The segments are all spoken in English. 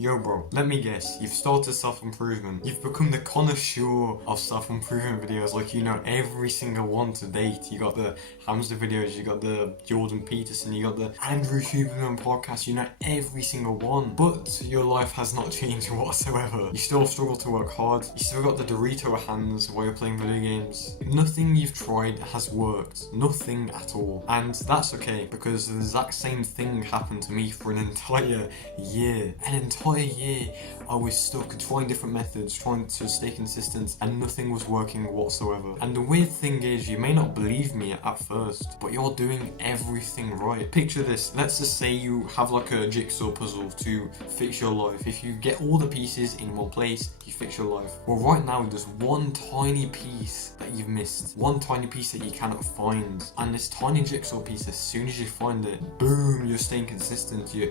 Yo bro, let me guess, you've started self-improvement. You've become the connoisseur of self-improvement videos, like you know every single one to date. You got the Hamster videos, you got the Jordan Peterson, you got the Andrew Huberman podcast, you know every single one. But your life has not changed whatsoever. You still struggle to work hard, you still got the Dorito hands while you're playing video games. Nothing you've tried has worked, nothing at all. And that's okay, because the exact same thing happened to me for an entire year. An entire year I was stuck trying different methods, trying to stay consistent, and nothing was working whatsoever. And the weird thing is, you may not believe me at first, but you're doing everything right. Picture this, let's just say you have like a jigsaw puzzle to fix your life. If you get all the pieces in one place, you fix your life. Well, right now there's one tiny piece that you've missed, one tiny piece that you cannot find, and this tiny jigsaw piece, as soon as you find it, boom, you're staying consistent, you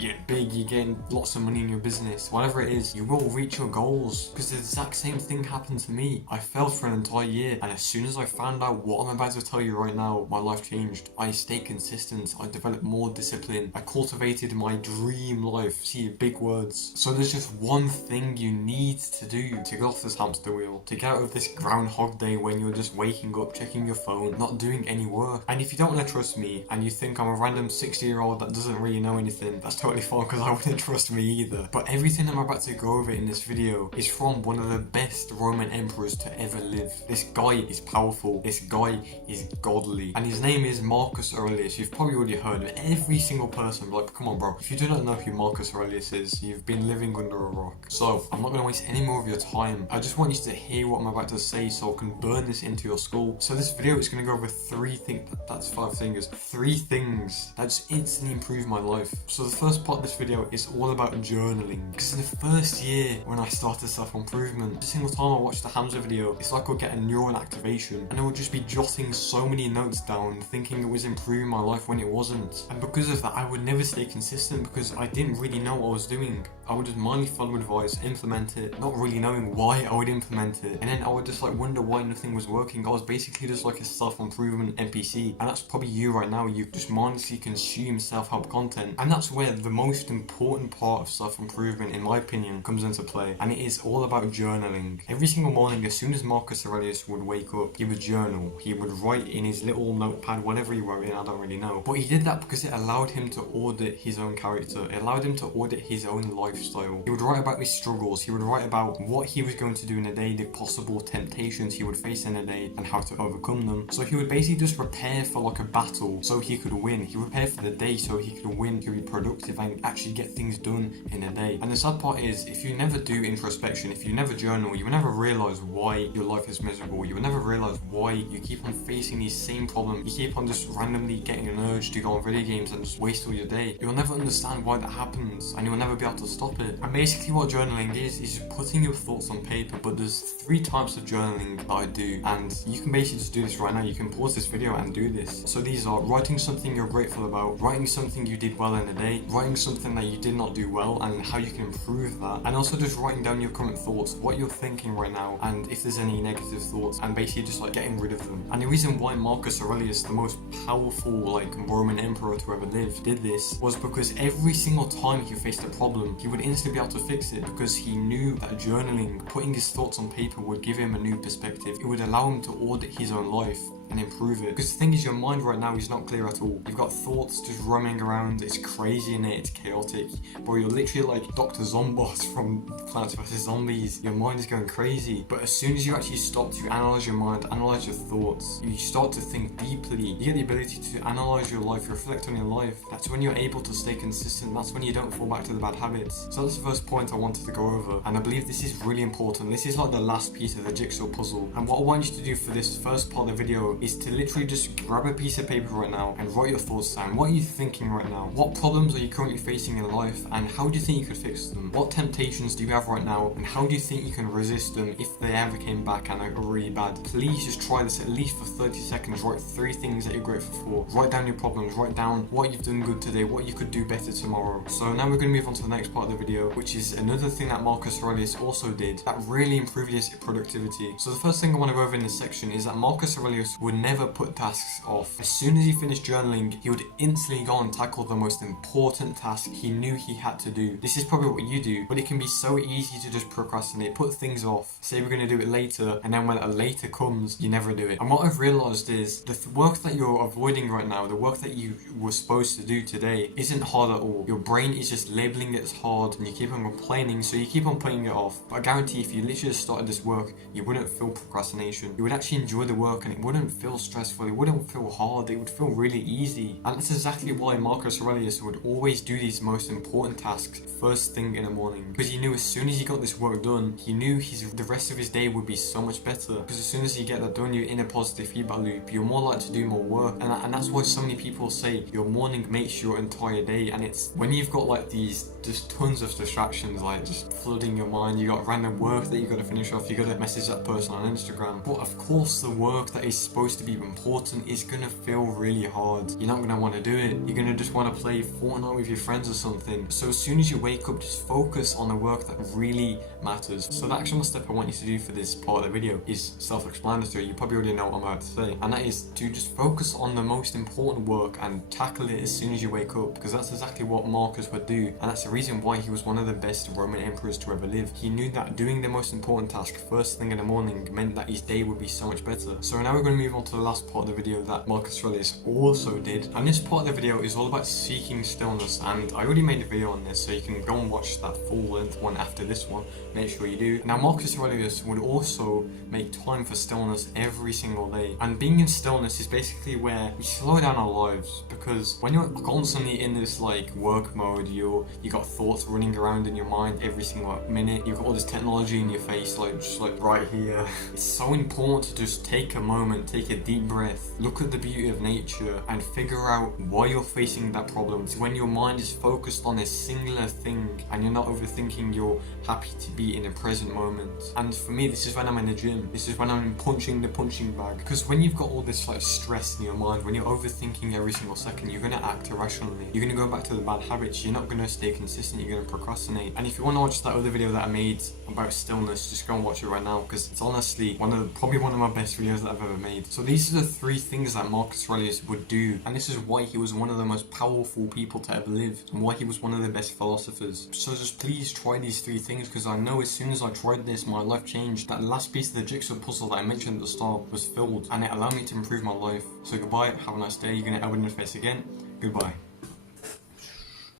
get big, you're getting lots of money in your business, whatever it is, you will reach your goals. Because the exact same thing happened to me. I failed for an entire year, and as soon as I found out what I'm about to tell you right now, my life changed. I stayed consistent, I developed more discipline, I cultivated my dream life. See, big words. So there's just one thing you need to do to get off this hamster wheel, to get out of this Groundhog Day when you're just waking up, checking your phone, not doing any work. And if you don't want to trust me, and you think I'm a random 60-year-old that doesn't really know anything, that's totally fine, because I wouldn't trust me either. But everything I'm about to go over in this video is from one of the best Roman emperors to ever live. This guy is powerful, this guy is godly, and his name is Marcus Aurelius. You've probably already heard of it. Every single person, like, come on bro, if you do not know who Marcus Aurelius is, you've been living under a rock. So, I'm not going to waste any more of your time. I just want you to hear what I'm about to say so I can burn this into your skull. So this video is going to go over three things, that's 5 fingers, 3 things that just instantly improve my life. So the first part of this video is all about journaling. Because in the first year when I started self-improvement, every single time I watched the Hamza video, it's like I'd get a neuron activation, and I would just be jotting so many notes down thinking it was improving my life when it wasn't. And because of that, I would never stay consistent because I didn't really know what I was doing. I would just blindly follow advice, implement it, not really knowing why I would implement it, and then I would just like wonder why nothing was working. I was basically just like a self-improvement NPC, and that's probably you right now. You just mindlessly consume self-help content, and that's where the most important part of self-improvement, in my opinion, comes into play, and it is all about journaling. Every single morning, as soon as Marcus Aurelius would wake up, he would journal. He would write in his little notepad, whatever he wrote in, I don't really know, but he did that because it allowed him to audit his own character. It allowed him to audit his own lifestyle. He would write about his struggles, he would write about what he was going to do in a day, the possible temptations he would face in a day, and how to overcome them. So he would basically just prepare for like a battle so he could win. He would prepare for the day so he could win, to be productive and actually get things done in a day. And the sad part is, if you never do introspection, if you never journal, you will never realize why your life is miserable. You will never realize why you keep on facing these same problems. You keep on just randomly getting an urge to go on video games and just waste all your day. You'll never understand why that happens, and you'll never be able to stop it. And basically what journaling is just putting your thoughts on paper. But there's 3 types of journaling that I do, and you can basically just do this right now. You can pause this video and do this. So these are writing something you're grateful about, writing something you did well in a day, writing something that you did not do well and how you can improve that, and also just writing down your current thoughts, what you're thinking right now, and if there's any negative thoughts, and basically just like getting rid of them. And the reason why Marcus Aurelius, the most powerful like Roman emperor to ever live, did this was because every single time he faced a problem, he would instantly be able to fix it, because he knew that journaling, putting his thoughts on paper, would give him a new perspective. It would allow him to audit his own life and improve it. Because the thing is, your mind right now is not clear at all. You've got thoughts just roaming around, it's crazy in it, it's chaotic. Bro, you're literally like Dr. Zombot from Plants vs. Zombies. Your mind is going crazy. But as soon as you actually stop to analyze your mind, analyze your thoughts, you start to think deeply, you get the ability to analyze your life, reflect on your life. That's when you're able to stay consistent. That's when you don't fall back to the bad habits. So that's the first point I wanted to go over, and I believe this is really important. This is like the last piece of the jigsaw puzzle. And what I want you to do for this first part of the video is to literally just grab a piece of paper right now and write your thoughts down. What are you thinking right now? What problems are you currently facing in life, and how do you think you could fix them? What temptations do you have right now, and how do you think you can resist them if they ever came back and are really bad? Please just try this at least for 30 seconds. Write 3 things that you're grateful for. Write down your problems, write down what you've done good today, what you could do better tomorrow. So now we're going to move on to the next part of the video, which is another thing that Marcus Aurelius also did that really improved his productivity. So the first thing I want to go over in this section is that Marcus Aurelius would never put tasks off. As soon as he finished journaling, he would instantly go and tackle the most important task he knew he had to do. do. This is probably what you do, but it can be so easy to just procrastinate, put things off, say we're going to do it later, and then when a later comes, you never do it. And what I've realised is the work that you're avoiding right now, the work that you were supposed to do today, isn't hard at all. Your brain is just labelling it as hard, and you keep on complaining, so you keep on putting it off. But I guarantee if you literally just started this work, you wouldn't feel procrastination. You would actually enjoy the work, and it wouldn't feel stressful, it wouldn't feel hard, it would feel really easy. And that's exactly why Marcus Aurelius would always do these most important tasks first thing in the morning. Because he knew as soon as he got this work done, he knew the rest of his day would be so much better. Because as soon as you get that done, you're in a positive feedback loop, you're more likely to do more work. And that's why so many people say your morning makes your entire day. And it's when you've got like these just tons of distractions like just flooding your mind, you got random work that you got to finish off, you got to message that person on Instagram. But of course the work that is supposed to be important is gonna feel really hard. You're not gonna want to do it. You're gonna just want to play Fortnite with your friends or something. So as soon as you wake up, just focus on the work that really matters. So the actual step I want you to do for this part of the video is self-explanatory. You probably already know what I'm about to say, and that is to just focus on the most important work and tackle it as soon as you wake up, because that's exactly what Marcus would do, and that's the reason why he was one of the best Roman emperors to ever live. He knew that doing the most important task first thing in the morning meant that his day would be so much better. So now we're going to move on to the last part of the video that Marcus Aurelius also did, and this part of the video is all about seeking stillness, and I already made a video on this, so you can go and watch that full-length one after this one. Make sure you do. Now Marcus Aurelius would also make time for stillness every single day, and being in stillness is basically where we slow down our lives, because when you're constantly in this like work mode, you got thoughts running around in your mind every single minute, you've got all this technology in your face like just like right here. It's so important to just take a moment, take a deep breath, look at the beauty of nature and figure out why you're facing that problem. It's when your mind is focused on a singular thing and you're not overthinking, you're happy to be in the present moment. And for me, this is when I'm in the gym, this is when I'm punching the punching bag, because when you've got all this like stress in your mind, when you're overthinking every single second, you're going to act irrationally, you're going to go back to the bad habits, you're not going to stay consistent, you're going to procrastinate. And if you want to watch that other video that I made about stillness, just go and watch it right now, because it's honestly probably one of my best videos that I've ever made. So these are the 3 things that Marcus Aurelius would do, and this is why he was one of the most powerful people to ever live, and why he was one of the best philosophers. So just please try these 3 things, because I know as soon as I tried this, my life changed. That last piece of the jigsaw puzzle that I mentioned at the start was filled, and it allowed me to improve my life. So goodbye, have a nice day. You're gonna elbow in the face again. Goodbye.